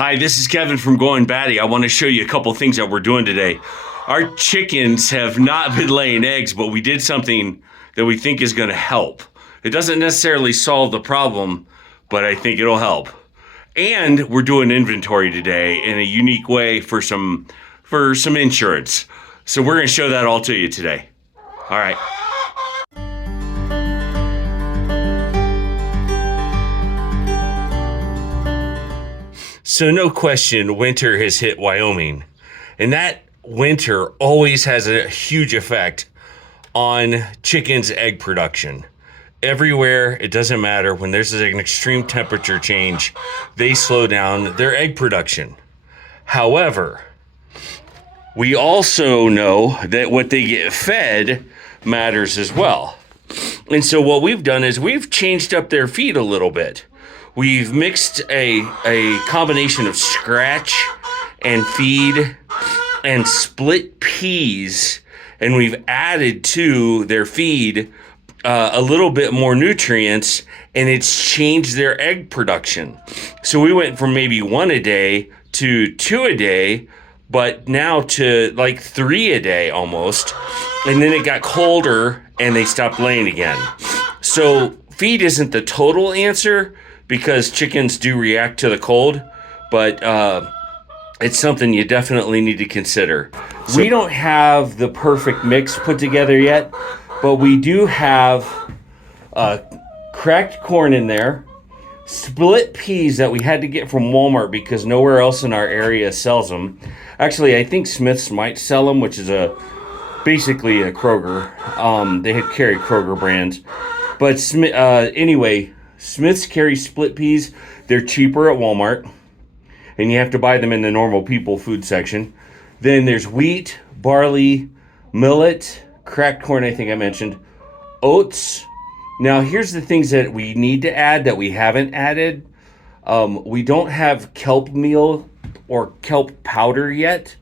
Hi, this is Kevin from Going Batty. I want to show you a couple things that we're doing today. Our chickens have not been laying eggs, but we did something that we think is going to help. It doesn't necessarily solve the problem, but I think it'll help. And we're doing inventory today in a unique way for some insurance. So we're going to show that all to you today. All right. So no question, winter has hit Wyoming, and that winter always has a huge effect on chickens' egg production. Everywhere, it doesn't matter, when there's an extreme temperature change, they slow down their egg production. However, we also know that what they get fed matters as well. And so what we've done is we've changed up their feed a little bit. We've mixed a combination of scratch and feed and split peas, and we've added to their feed a little bit more nutrients, and it's changed their egg production. So we went from maybe 1 a day to 2 a day, but now to like 3 a day almost. And then it got colder and they stopped laying again. So feed isn't the total answer, because chickens do react to the cold, but it's something you definitely need to consider. We don't have the perfect mix put together yet, but we do have cracked corn in there, split peas that we had to get from Walmart because nowhere else in our area sells them. Actually, I think Smith's might sell them, which is basically a Kroger. They had carry Kroger brands. But anyway, Smith's carries split peas. They're cheaper at Walmart, and you have to buy them in the normal people food section. Then there's wheat, barley, millet, cracked corn, I think I mentioned, oats. Now, here's the things that we need to add that we haven't added. We don't have kelp meal or kelp powder yet.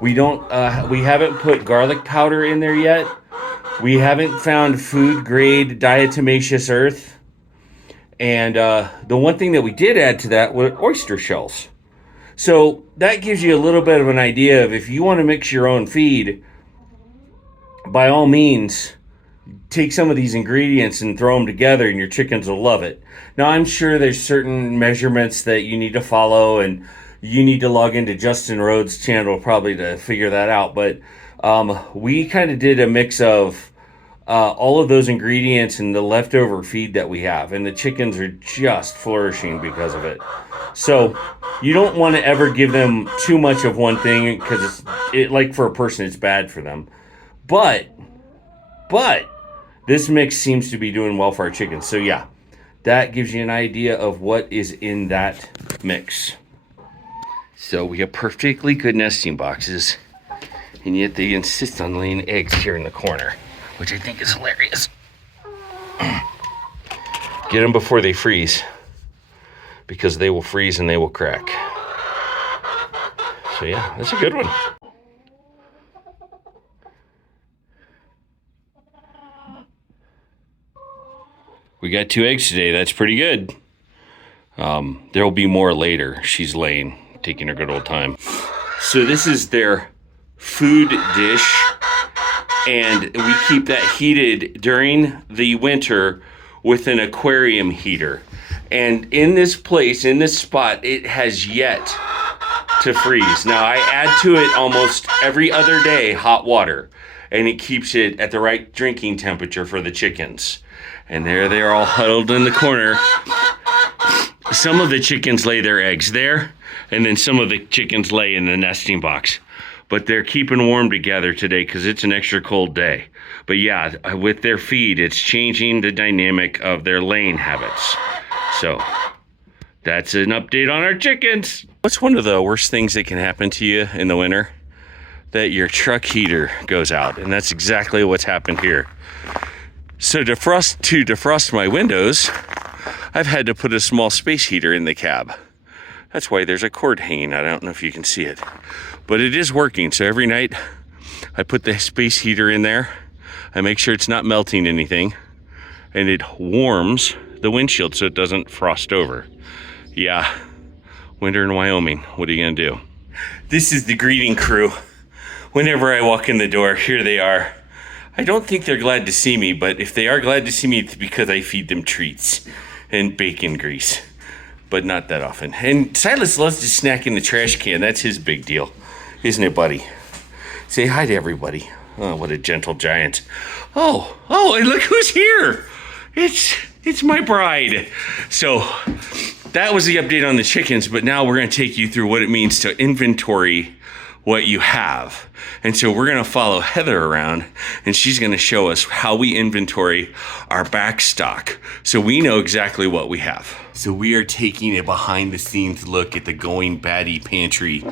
We haven't put garlic powder in there yet. We haven't found food grade diatomaceous earth. And the one thing that we did add to that were oyster shells. So that gives you a little bit of an idea of, if you want to mix your own feed, by all means, take some of these ingredients and throw them together and your chickens will love it. Now, I'm sure there's certain measurements that you need to follow, and you need to log into Justin Rhodes' channel probably to figure that out. But we kind of did a mix of all of those ingredients and the leftover feed that we have, and the chickens are just flourishing because of it. So you don't want to ever give them too much of one thing, because like for a person, it's bad for them. But this mix seems to be doing well for our chickens. So yeah, that gives you an idea of what is in that mix. So we have perfectly good nesting boxes, and yet they insist on laying eggs here in the corner, which I think is hilarious. Get them before they freeze, because they will freeze and they will crack. So yeah, that's a good one. We got 2 eggs today. That's pretty good. There will be more later. She's laying, taking her good old time. So this is their food dish, and we keep that heated during the winter with an aquarium heater. And in this place, in this spot, it has yet to freeze. Now, I add to it almost every other day hot water, and it keeps it at the right drinking temperature for the chickens. And there they are, all huddled in the corner. Some of the chickens lay their eggs there, and then some of the chickens lay in the nesting box. But they're keeping warm together today because it's an extra cold day. But yeah, with their feed, it's changing the dynamic of their laying habits. So that's an update on our chickens. What's one of the worst things that can happen to you in the winter? That your truck heater goes out, and that's exactly what's happened here. So to defrost my windows, I've had to put a small space heater in the cab. That's why there's a cord hanging out. I don't know if you can see it, but it is working. So every night I put the space heater in there. I make sure it's not melting anything, and it warms the windshield so it doesn't frost over. Yeah, Winter in Wyoming. What are you gonna do? This is the greeting crew. Whenever I walk in the door, here they are. I don't think they're glad to see me, but if they are glad to see me, it's because I feed them treats and bacon grease, but not that often. And Silas loves to snack in the trash can. That's his big deal, isn't it, buddy? Say hi to everybody. Oh, what a gentle giant. Oh, and look who's here. It's my bride. So that was the update on the chickens, but now we're gonna take you through what it means to inventory what you have. And so we're gonna follow Heather around, and she's gonna show us how we inventory our back stock so we know exactly what we have. So we are taking a behind the scenes look at the Going Batty pantry.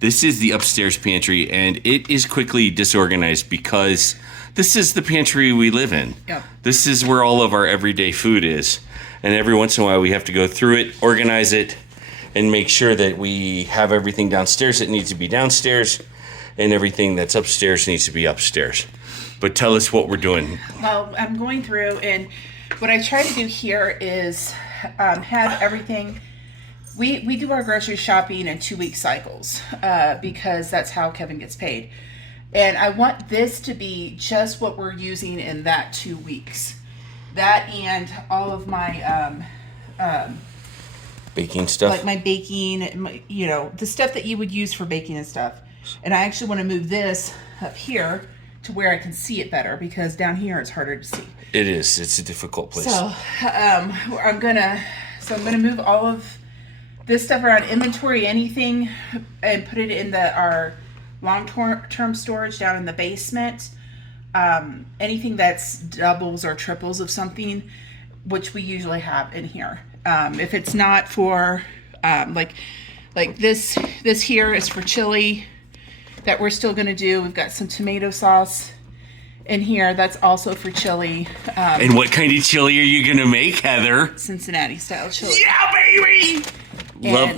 This is the upstairs pantry, and it is quickly disorganized because this is the pantry we live in. Yep. This is where all of our everyday food is. And every once in a while we have to go through it, organize it, and make sure that we have everything downstairs that needs to be downstairs and everything that's upstairs needs to be upstairs. But tell us what we're doing. Well, I'm going through, and what I try to do here is have everything. We do our grocery shopping in 2-week cycles because that's how Kevin gets paid. And I want this to be just what we're using in that 2 weeks. That and all of my Baking stuff? like my baking, the stuff that you would use for baking and stuff. And I actually want to move this up here to where I can see it better, because down here it's harder to see. It is. It's a difficult place. So I'm gonna move all of this stuff around, inventory anything, and put it in our long-term storage down in the basement. Anything that's doubles or triples of something, which we usually have in here. If it's not for like this here is for chili that we're still gonna do. We've got some tomato sauce in here that's also for chili. And what kind of chili are you gonna make, Heather? Cincinnati style chili. Yeah, baby!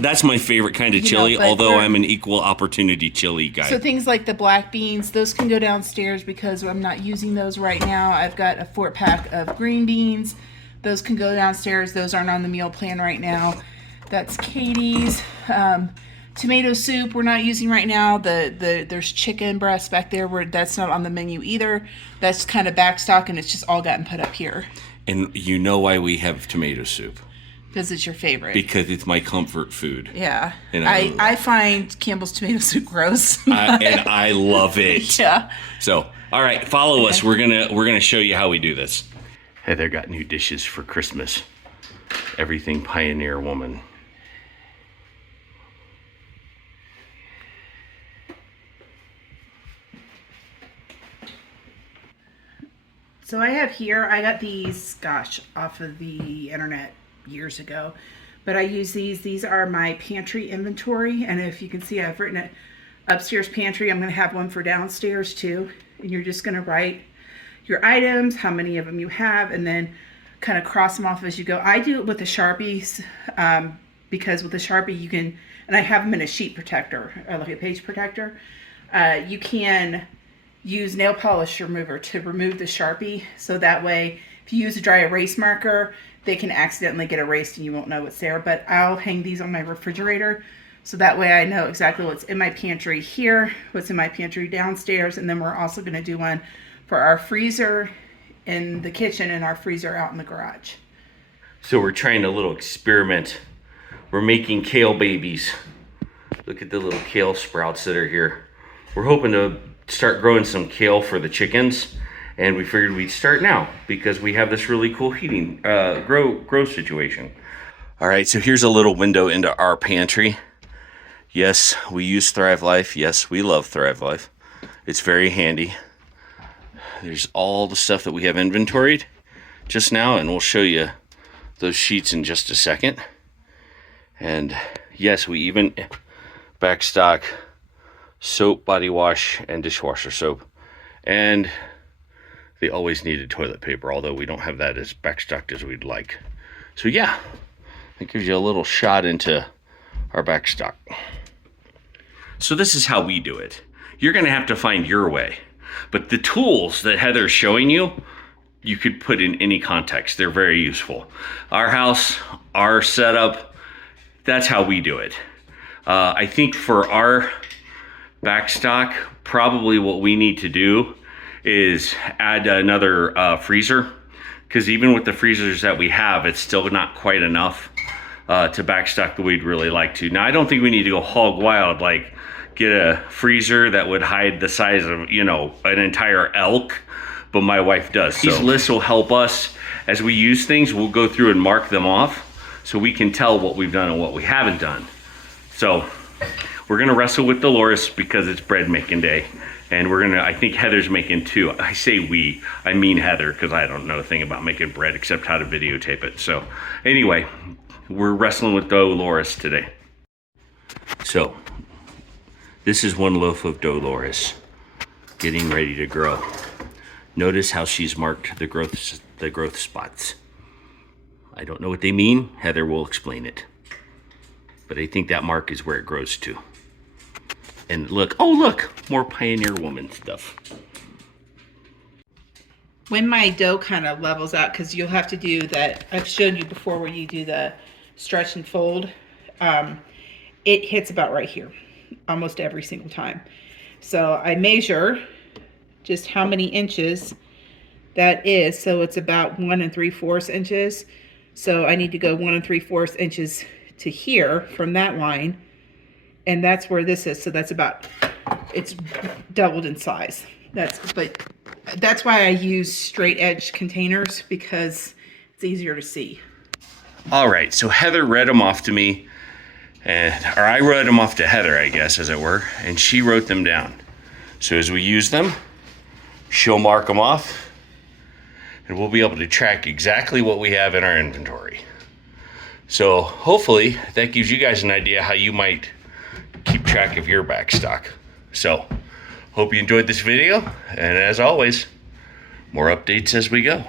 That's my favorite kind of chili, although I'm an equal opportunity chili guy. So things like the black beans, those can go downstairs because I'm not using those right now. I've got a 4-pack of green beans. Those can go downstairs. Those aren't on the meal plan right now. That's Katie's. Tomato soup we're not using right now. There's chicken breast back there where that's not on the menu either. That's kind of back stock, and it's just all gotten put up here. And you know why we have tomato soup? Because it's your favorite. Because it's my comfort food. Yeah. And I find Campbell's tomato soup gross. And I love it. Yeah. So, all right, follow us. We're gonna show you how we do this. Heather got new dishes for Christmas. Everything Pioneer Woman. So I have here, I got these, off of the internet years ago, but I use these. These are my pantry inventory, and if you can see, I've written it upstairs pantry. I'm going to have one for downstairs too, and you're just going to write your items, how many of them you have, and then kind of cross them off as you go. I do it with the Sharpies because with the Sharpie you can, and I have them in a sheet protector, like a page protector. You can use nail polish remover to remove the Sharpie, so that way if you use a dry erase marker, they can accidentally get erased and you won't know what's there. But I'll hang these on my refrigerator, so that way I know exactly what's in my pantry here, what's in my pantry downstairs, and then we're also going to do one for our freezer in the kitchen and our freezer out in the garage. So we're trying a little experiment. We're making kale babies. Look at the little kale sprouts that are here. We're hoping to start growing some kale for the chickens, and we figured we'd start now because we have this really cool heating grow situation. All right, so here's a little window into our pantry. Yes, we use Thrive Life. Yes, we love Thrive Life. It's very handy. There's all the stuff that we have inventoried just now, and we'll show you those sheets in just a second. And yes, we even backstock soap, body wash, and dishwasher soap. And the always needed toilet paper, although we don't have that as backstocked as we'd like. So yeah, it gives you a little shot into our backstock. So this is how we do it. You're gonna have to find your way. But the tools that Heather's showing you, you could put in any context. They're very useful. Our house, our setup, that's how we do it. I think for our backstock, probably what we need to do is add another freezer, because even with the freezers that we have, it's still not quite enough to backstock the way we'd really like to. Now, I don't think we need to go hog wild, like get a freezer that would hide the size of, you know, an entire elk, but my wife does. So these lists will help us as we use things. We'll go through and mark them off so we can tell what we've done and what we haven't done. So we're gonna wrestle with Dolores because it's bread making day. And we're gonna, I think Heather's making too. I say we, I mean Heather, because I don't know a thing about making bread except how to videotape it. So anyway, we're wrestling with Dolores today. So this is one loaf of Dolores getting ready to grow. Notice how she's marked the growth spots. I don't know what they mean. Heather will explain it. But I think that mark is where it grows to. And look, oh look, more Pioneer Woman stuff. When my dough kind of levels out, because you'll have to do that, I've showed you before where you do the stretch and fold, it hits about right here almost every single time. So I measure just how many inches that is. So it's about 1 3/4 inches. So I need to go 1 3/4 inches to here from that line. And that's where this is. So that's about, it's doubled in size. But that's why I use straight edge containers, because it's easier to see. All right, so Heather read them off to me, or I read them off to Heather, I guess, as it were, and she wrote them down. So as we use them, she'll mark them off, and we'll be able to track exactly what we have in our inventory. So hopefully that gives you guys an idea how you might keep track of your backstock. So hope you enjoyed this video, and as always, more updates as we go.